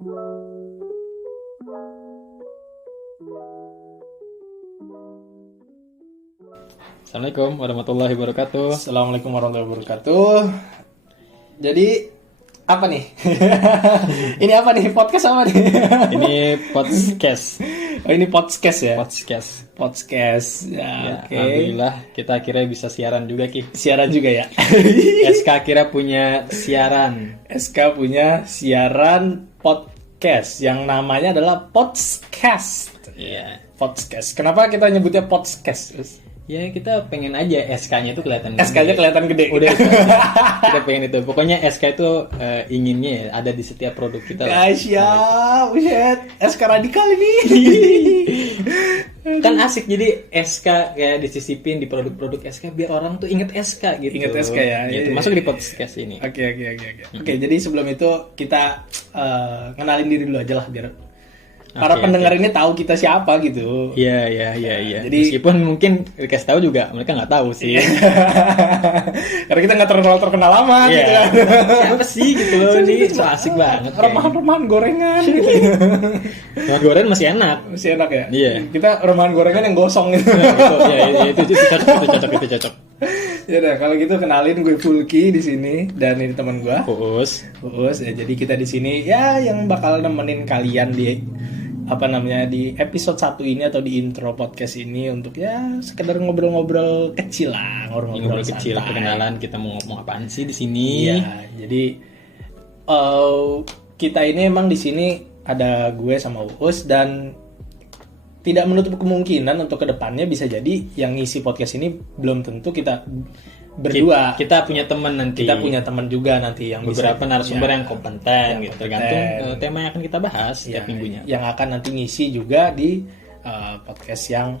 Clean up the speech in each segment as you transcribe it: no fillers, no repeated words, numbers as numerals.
Assalamualaikum warahmatullahi wabarakatuh. Assalamualaikum warahmatullahi wabarakatuh. Jadi apa nih? Ini apa nih? Podcast apa nih? Ini podcast. Oh, ini podcast ya? Podcast. Ya, oke. Alhamdulillah kita akhirnya bisa siaran juga, Ki. Siaran juga ya? SK akhirnya punya siaran. SK punya siaran podcast yang namanya adalah podcast. Iya. Podcast. Kenapa kita nyebutnya podcast? Ya kita pengen aja SK-nya itu kelihatan. SK-nya kelihatan gede. Udah itu aja. Kita pengen itu. Pokoknya SK itu inginnya ya ada di setiap produk kita. Guys, ya, buset. SK radikal ini. Kan asik jadi SK kayak disisipin di produk-produk SK biar orang tuh inget SK gitu. Inget SK ya. Gitu. Masuk di podcast ini. Oke. Oke, jadi sebelum itu kita kenalin diri dulu aja lah biar para pendengar ini tahu kita siapa gitu. Iya. Jadi meskipun mungkin dikasih tahu juga mereka nggak tahu sih. Karena kita nggak terkenal lama gitu kan. Siapa sih gitu loh, ini so asik banget. Remahan gorengan gitu. Remahan gorengan masih enak. Masih enak ya? Iya. Kita remahan gorengan yang gosong gitu. Itu cocok. Ya udah, kalau gitu kenalin gue Fulky di sini dan ini teman gue Uus. Ya, jadi kita di sini ya yang bakal nemenin kalian di di episode 1 ini atau di intro podcast ini untuk ya sekedar ngobrol-ngobrol kecil lah, ngobrol kecil, perkenalan kita mau ngomong apaan sih di sini. Iya, jadi kita ini emang di sini ada gue sama Uus dan tidak menutup kemungkinan untuk kedepannya bisa jadi yang ngisi podcast ini belum tentu kita berdua. Kita punya teman nanti. Kita punya teman juga nanti yang beberapa narasumber ya, yang kompeten gitu. Tergantung tema yang akan kita bahas setiap minggunya. Yang akan nanti ngisi juga di podcast yang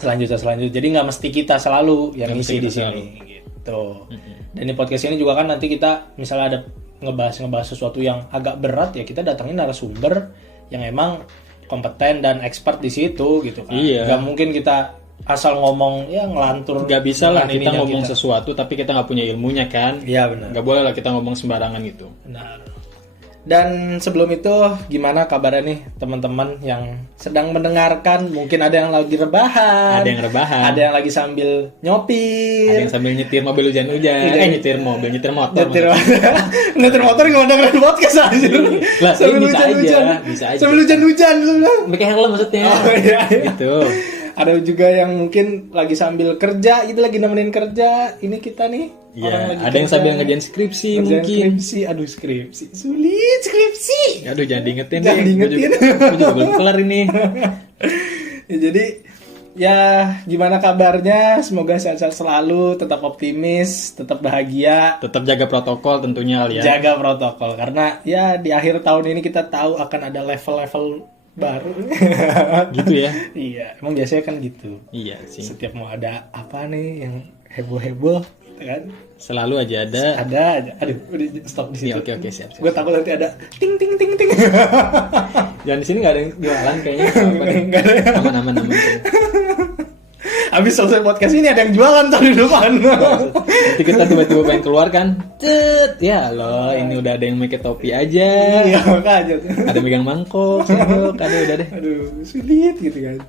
selanjutnya. Jadi nggak mesti kita selalu yang ngisi di sini gitu. Dan di podcast ini juga kan nanti kita misalnya ada ngebahas sesuatu yang agak berat ya kita datangin narasumber yang emang kompeten dan expert di situ gitu kan. Iya. Gak mungkin kita asal ngomong ya ngelantur. Gak bisa lah kita ngomong sesuatu tapi kita gak punya ilmunya kan. Iya benar. Gak boleh lah kita ngomong sembarangan gitu. Benar. Dan sebelum itu gimana kabarnya nih teman-teman yang sedang mendengarkan? Mungkin ada yang lagi rebahan. Ada yang lagi sambil nyopir. Ada yang sambil nyetir mobil hujan-hujan. Nyetir motor. Nyetir motor nggak dengerin podcast aja. Lah, sambil hujan-hujan. Bisa aja. Sambil hujan-hujan. Pakai helm maksudnya. Oh, iya. Gitu. Ada juga yang mungkin lagi sambil kerja, itu lagi nemenin kerja. Ini kita nih. Iya, ada yang sambil ngerjain skripsi mungkin. Skripsi. Sulit skripsi. Aduh, jangan diingetin. Gue juga belum kelar ini. Ya, jadi ya gimana kabarnya? Semoga sehat-sehat selalu, tetap optimis, tetap bahagia. Tetap jaga protokol tentunya ya. Jaga protokol karena ya di akhir tahun ini kita tahu akan ada level-level baru. Gitu ya. Iya, emang biasanya kan gitu. Iya sih. Setiap mau ada apa nih yang heboh-heboh kan selalu aja ada aja. Aduh, udah stop di situ. Oke, siap. Gue takut nanti ada ting. Jangan di sini nggak ada yang jualan kayaknya. Nggak ada. Aman. Habis selesai podcast ini ada yang jualan tuh di depan. Nanti kita tiba-tiba pengen keluar kan. Ya loh, ini udah ada yang make topi aja. Iya, makanya tuh. Ada megang mangkok, sendok, udah deh. Aduh, sulit gitu kan.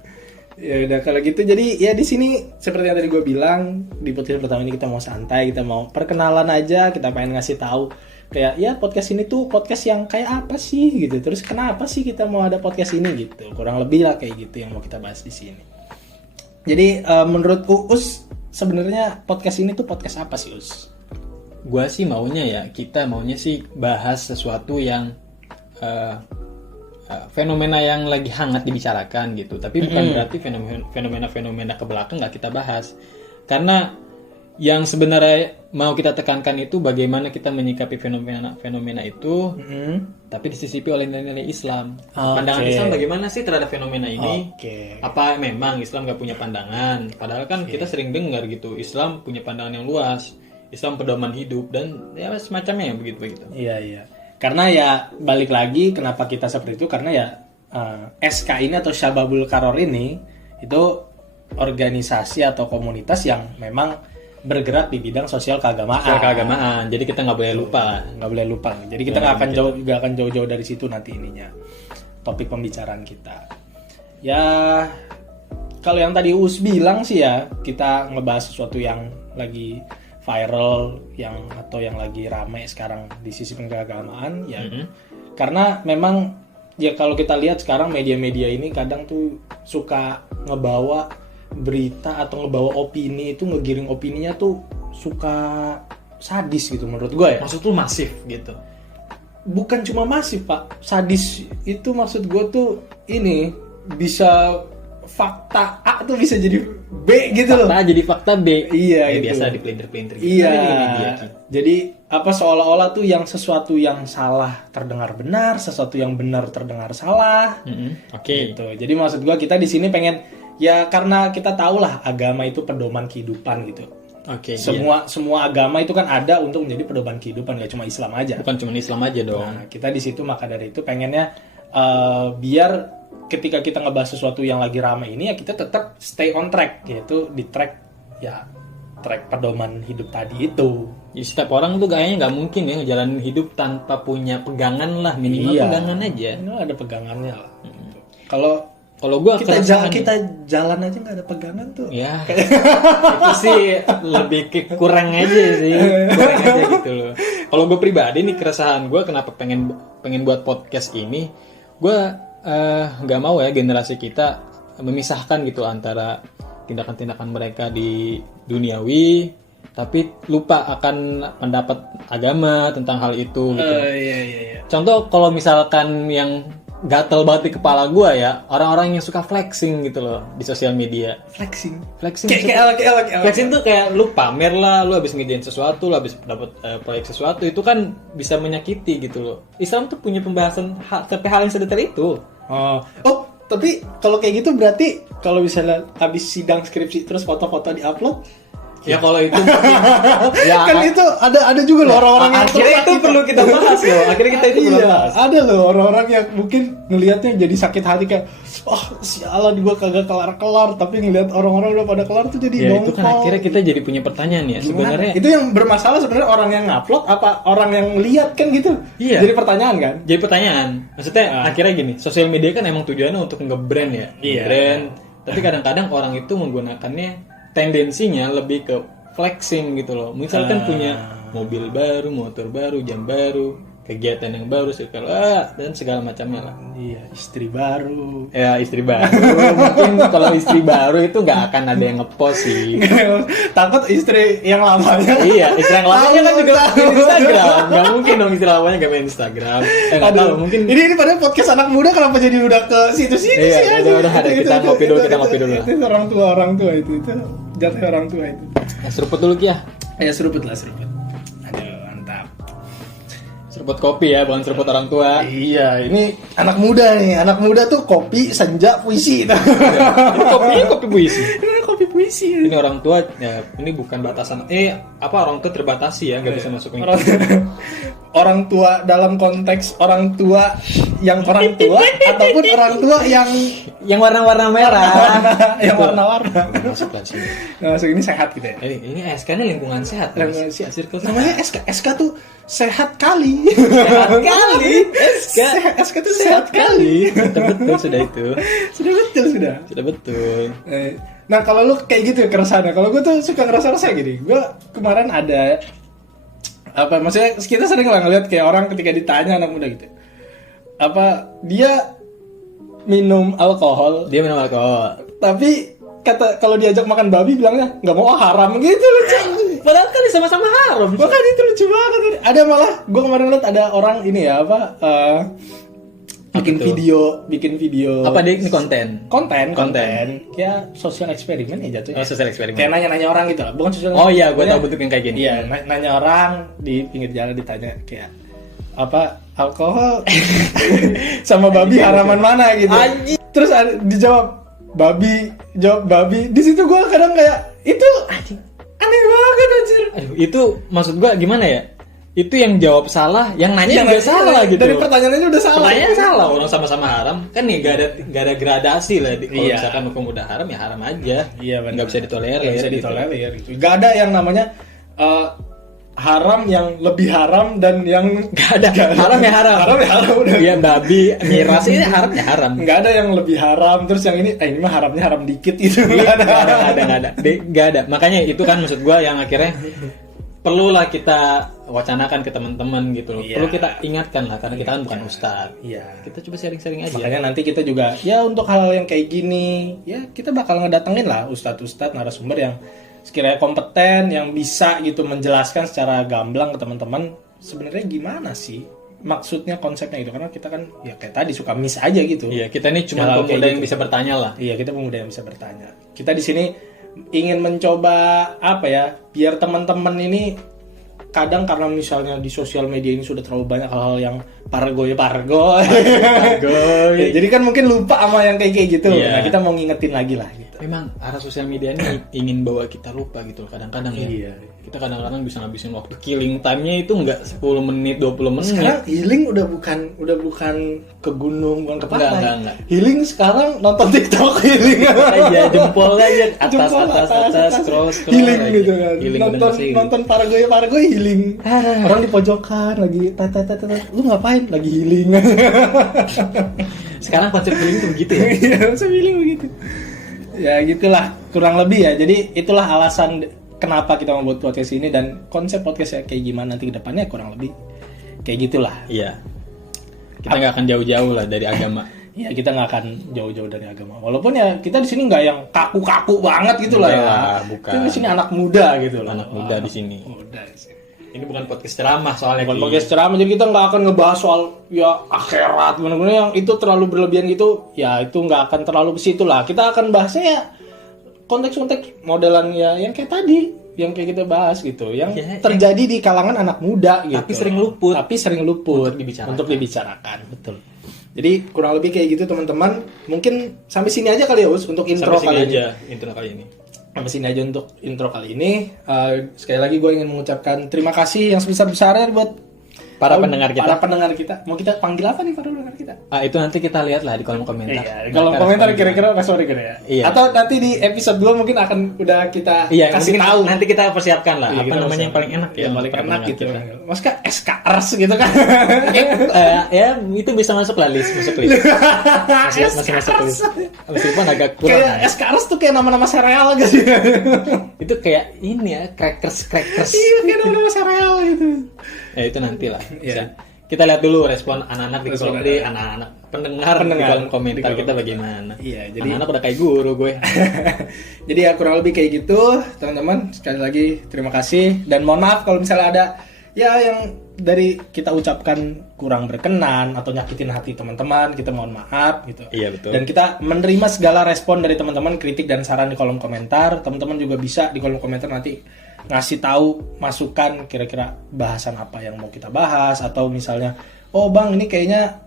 Ya udah kalau gitu jadi ya di sini seperti yang tadi gue bilang di podcast pertama ini kita mau santai, kita mau perkenalan aja, kita pengen ngasih tahu kayak ya podcast ini tuh podcast yang kayak apa sih gitu. Terus kenapa sih kita mau ada podcast ini gitu. Kurang lebih lah kayak gitu yang mau kita bahas di sini. Jadi menurut Uus sebenarnya podcast ini tuh podcast apa sih Us? Gua sih kita maunya sih bahas sesuatu yang fenomena yang lagi hangat dibicarakan gitu. Tapi bukan berarti fenomena ke belakang nggak kita bahas. Karena yang sebenarnya mau kita tekankan itu bagaimana kita menyikapi fenomena itu, tapi disisipi oleh nilai Islam. Pandangan Islam bagaimana sih terhadap fenomena ini? Apa memang Islam nggak punya pandangan? Padahal kan kita sering dengar gitu, Islam punya pandangan yang luas, Islam pedoman hidup dan ya semacamnya begitu. Iya. Karena ya balik lagi kenapa kita seperti itu karena ya SK ini atau Syababul Qaror ini itu organisasi atau komunitas yang memang bergerak di bidang sosial keagamaan. Sosial keagamaan. Jadi kita nggak boleh lupa. Nggak boleh lupa. Jadi kita nggak akan jauh-jauh dari situ nanti ininya. Topik pembicaraan kita. Ya, kalau yang tadi Us bilang sih ya, kita ngebahas sesuatu yang lagi viral, atau yang lagi ramai sekarang di sisi keagamaan ya. Karena memang ya kalau kita lihat sekarang media-media ini kadang tuh suka ngebawa berita atau ngebawa opini, itu ngegiring opininya tuh suka sadis gitu menurut gue ya. Maksud lu masif gitu? Bukan cuma masif pak, sadis itu maksud gue tuh ini bisa fakta A tuh bisa jadi B gitu loh. Fakta jadi fakta B. Iya gitu. Biasa dipelintir-pelintir gitu. Iya. Jadi apa seolah-olah tuh yang sesuatu yang salah terdengar benar, sesuatu yang benar terdengar salah. Oke. Gitu. Jadi maksud gue kita di sini pengen ya karena kita tahu lah agama itu pedoman kehidupan gitu. Oke. Semua agama itu kan ada untuk menjadi pedoman kehidupan, gak cuma Islam aja. Bukan cuma Islam aja dong. Nah, kita di situ maka dari itu pengennya biar ketika kita ngebahas sesuatu yang lagi ramai ini ya kita tetap stay on track, yaitu di track pedoman hidup tadi itu. Jadi setiap orang tuh kayaknya nggak mungkin ya ngejalanin hidup tanpa punya pegangan lah, minimal pegangan aja. Minimal ada pegangannya lah. Gitu. Kalau gue kita jalan aja nggak ada pegangan tuh. Ya, itu sih lebih kurang aja sih, kurang aja gitu loh. Kalau gue pribadi nih keresahan gue kenapa pengen buat podcast ini, gue nggak mau ya generasi kita memisahkan gitu antara tindakan-tindakan mereka di duniawi, tapi lupa akan pendapat agama tentang hal itu gitu. Iya. Contoh kalau misalkan yang gatel banget di kepala gue ya, orang-orang yang suka flexing gitu loh di sosial media. Flexing Kayak flexing tuh kayak lu pamer lah, lu habis ngerjain sesuatu, lu habis dapat proyek sesuatu, itu kan bisa menyakiti gitu loh. Islam tuh punya pembahasan sampai hal yang sedetail itu. Tapi kalau kayak gitu berarti kalau misalnya habis sidang skripsi terus foto-foto diupload, ya kalau itu mungkin, ya kan itu ada juga loh orang-orang yang akhirnya itu perlu kita bahas loh. Akhirnya kita itu perlu bahas. Ada loh orang-orang yang mungkin ngelihatnya jadi sakit hati kayak, sialan gua kagak kelar-kelar, tapi ngelihat orang-orang udah pada kelar tuh jadi ya, itu kan akhirnya kita jadi punya pertanyaan ya. Sebenarnya itu yang bermasalah sebenarnya orang yang ngupload apa orang yang lihat kan gitu. Iya. Jadi pertanyaan kan? Jadi pertanyaan. Maksudnya akhirnya gini, sosial media kan emang tujuannya untuk nge-brand ya. Iya. Brand. Tapi kadang-kadang orang itu menggunakannya tendensinya lebih ke flexing gitu loh. Misalkan punya mobil baru, motor baru, jam baru, kegiatan yang baru, dan segala macamnya lah. Iya, istri baru. Ya, istri baru. Mungkin kalau istri baru itu nggak akan ada yang ngepost sih. Takut istri yang lamanya. Iya, istri yang lamanya kan juga main Instagram. Nggak mungkin dong istri lamanya nggak main Instagram. Nggak tahu, mungkin. Ini padahal podcast anak muda kenapa jadi udah ke situ-situ sih? Iya, udah ada. Kita ngopi dulu. Itu orang tua itu jatuh orang tua itu. Seruput dulu ya. Ya seruput. Aduh, mantap. Seruput kopi ya, bukan seruput orang tua. Iya, ini anak muda nih. Anak muda tuh kopi, senja, puisi. Ini kopi puisi. Kopi puisi. Ini orang tua ya, ini bukan batasan. Orang tua terbatasi ya, nggak bisa masuk ke orang tua dalam konteks orang tua yang orang tua ataupun orang tua yang warna-warna merah. Yang warna-warna. Masuk lah sini. Masuk ini sehat gitu ya. Ini SK ini lingkungan sehat. Lingkungan sehat. Namanya SK tuh sehat kali. Sehat kali. SK tuh sehat kali. Betul sudah itu. Sudah betul. Nah kalau lu kayak gitu keresahannya. Kalau gue tuh suka ngerasa gini. Gue kemarin ada maksudnya kita sering lah ngeliat kayak orang ketika ditanya anak muda gitu. Dia minum alkohol. Tapi kalau diajak makan babi bilangnya nggak mau, haram gitu lucu. Padahal kan sama-sama haram. Bahkan itu lucu banget. Ada malah gue kemarin lihat ada orang ini ya bikin video. Apa dia ini konten? Kayak sosial eksperimen ya jatuhnya. Sosial eksperimen. Kayak nanya-nanya orang gitu lah. Bukan sosial. Oh iya, gue tahu bentuk yang kayak gini. Iya, nanya orang di pinggir jalan ditanya kayak alkohol sama babi haraman mana gitu. Anjing. Terus dijawab babi. Di situ gue kadang kayak itu anjing. Aneh banget anjir. Aduh, itu maksud gue gimana ya? itu yang jawab salah, yang nanya juga salah gitu. Dari pertanyaannya udah salah. Pertanyaannya salah, orang sama-sama haram kan nih, gak ada gradasi lah. Kalau Iya. misalkan hukum udah haram ya haram aja. Iya benar. Nggak bisa ditolerir. Nggak bisa gitu. ditolerir gitu. Gak ada yang namanya haram yang lebih haram dan yang Gak ada. Haram ya haram. Haram ya haram udah. Iya, babi, miras ini haram ya haram. Nggak ada yang lebih haram terus yang ini mah haramnya haram dikit gitu. Nggak ada. Nggak ada. Makanya itu kan maksud gue yang akhirnya perlulah kita wacanakan ke teman-teman gitu loh. Iya. Perlu kita ingatkan lah karena kita kan bukan ustadz. Iya. Kita coba sharing-sharing aja. Makanya nanti kita juga ya untuk hal yang kayak gini ya kita bakal ngedatengin lah ustadz-ustadz narasumber yang sekiranya kompeten, yang bisa gitu menjelaskan secara gamblang ke teman-teman sebenarnya gimana sih maksudnya konsepnya itu, karena kita kan ya kayak tadi suka miss aja gitu. Iya, kita ini cuma Hal-hal pemuda kayak yang gitu. bisa bertanya lah. Iya, kita pemuda yang bisa bertanya. Kita di sini ingin mencoba apa ya, biar teman-teman ini kadang karena misalnya di sosial media ini sudah terlalu banyak hal-hal yang pargoy. Ya, jadi kan mungkin lupa sama yang kayak gitu. Iya. Nah, kita mau ngingetin lagi lah gitu. Memang arah sosial media ini ingin bawa kita lupa gitu loh, kadang-kadang ya. Iya. Kita kadang-kadang bisa ngabisin waktu killing time-nya itu nggak 10 menit, 20 menit. Sekarang healing udah bukan ke gunung, bukan ke pantai. Enggak. Healing sekarang nonton TikTok healing. Aja jempol aja Jempol atas scroll healing aja. gitu kan. Healing Nonton pargoy healing. Orang di pojokan lagi lu ngapain? Lagi healing. Sekarang konsep healing tuh begitu ya. Iya, konsep healing begitu. Ya gitulah kurang lebih ya. Jadi itulah alasan kenapa kita membuat podcast ini dan konsep podcastnya kayak gimana nanti ke depannya kurang lebih kayak gitulah. Iya. Kita nggak akan jauh-jauh lah dari agama. Ya kita nggak akan jauh-jauh dari agama. Walaupun ya kita di sini nggak yang kaku-kaku banget gitu lah ya. Bukan. Kita di sini anak muda gitu loh. Anak muda di sini. Muda di sini. Ini bukan podcast ceramah soalnya. Bukan podcast ceramah, jadi kita nggak akan ngebahas soal ya akhirat gimana-gimana yang itu terlalu berlebihan gitu. Ya itu nggak akan terlalu ke situ lah. Kita akan bahasnya ya konteks-konteks modelan ya yang kayak tadi, yang kayak kita bahas gitu, yang terjadi di kalangan anak muda gitu. Tapi sering luput. Untuk dibicarakan. Betul. Jadi kurang lebih kayak gitu teman-teman. Mungkin sampai sini aja kali ya Us untuk intro kali ini. Intro kali ini. Sampai sini aja untuk intro kali ini. Sekali lagi gue ingin mengucapkan terima kasih yang sebesar-besarnya buat Para pendengar kita. Mau kita panggil apa nih para pendengar kita? Itu nanti kita lihat lah di kolom komentar. Iya, di kolom komentar kira-kira sorry ya. Iya. Atau nanti di episode 2 mungkin akan udah kita kasih tahu. Nanti kita persiapkan lah Iya, apa namanya yang paling enak ya. Yang paling untuk enak pendengar gitu. kita. Maksudnya SKRS gitu kan. Ya itu bisa masuk lah list. Masih masuk list. Meskipun agak kurang. Kayak SKRS tuh kayak nama-nama sereal gitu. Itu kayak ini ya, crackers. Iya, kayak nama-nama sereal gitu. Ya itu nantilah. Iya. Kita lihat dulu respon anak-anak di anak-anak pendengar di kolom komentar kita bagaimana. Iya, jadi anak-anak udah kayak guru gue. Jadi ya kurang lebih kayak gitu, teman-teman. Sekali lagi terima kasih dan mohon maaf kalau misalnya ada ya yang dari kita ucapkan kurang berkenan atau nyakitin hati teman-teman, kita mohon maaf gitu. Iya, betul. Dan kita menerima segala respon dari teman-teman, kritik dan saran di kolom komentar. Teman-teman juga bisa di kolom komentar nanti ngasih tahu masukan kira-kira bahasan apa yang mau kita bahas, atau misalnya oh bang ini kayaknya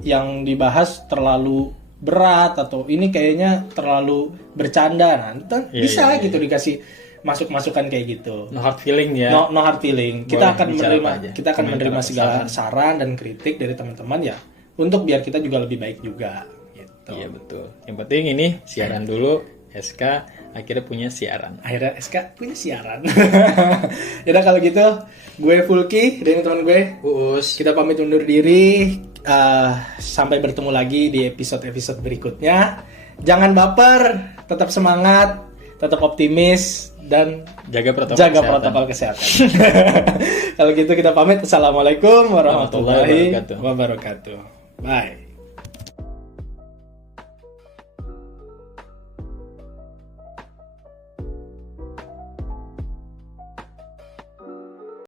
yang dibahas terlalu berat atau ini kayaknya terlalu bercanda, nanti bisa gitu dikasih masukan kayak gitu. No hard feeling ya. No hard feeling. Kita akan menerima segala saran. saran dan kritik dari teman-teman ya untuk biar kita juga lebih baik juga gitu. Iya betul. Yang penting ini siaran dulu, SK akhirnya punya siaran. Akhirnya SK punya siaran. Yaudah kalau gitu, gue Fulki dan teman gue Uus. kita pamit undur diri. Sampai bertemu lagi di episode-episode berikutnya. Jangan baper, tetap semangat, tetap optimis dan jaga protokol kesehatan. Kalau gitu kita pamit. Assalamualaikum warahmatullahi wabarakatuh. Bye.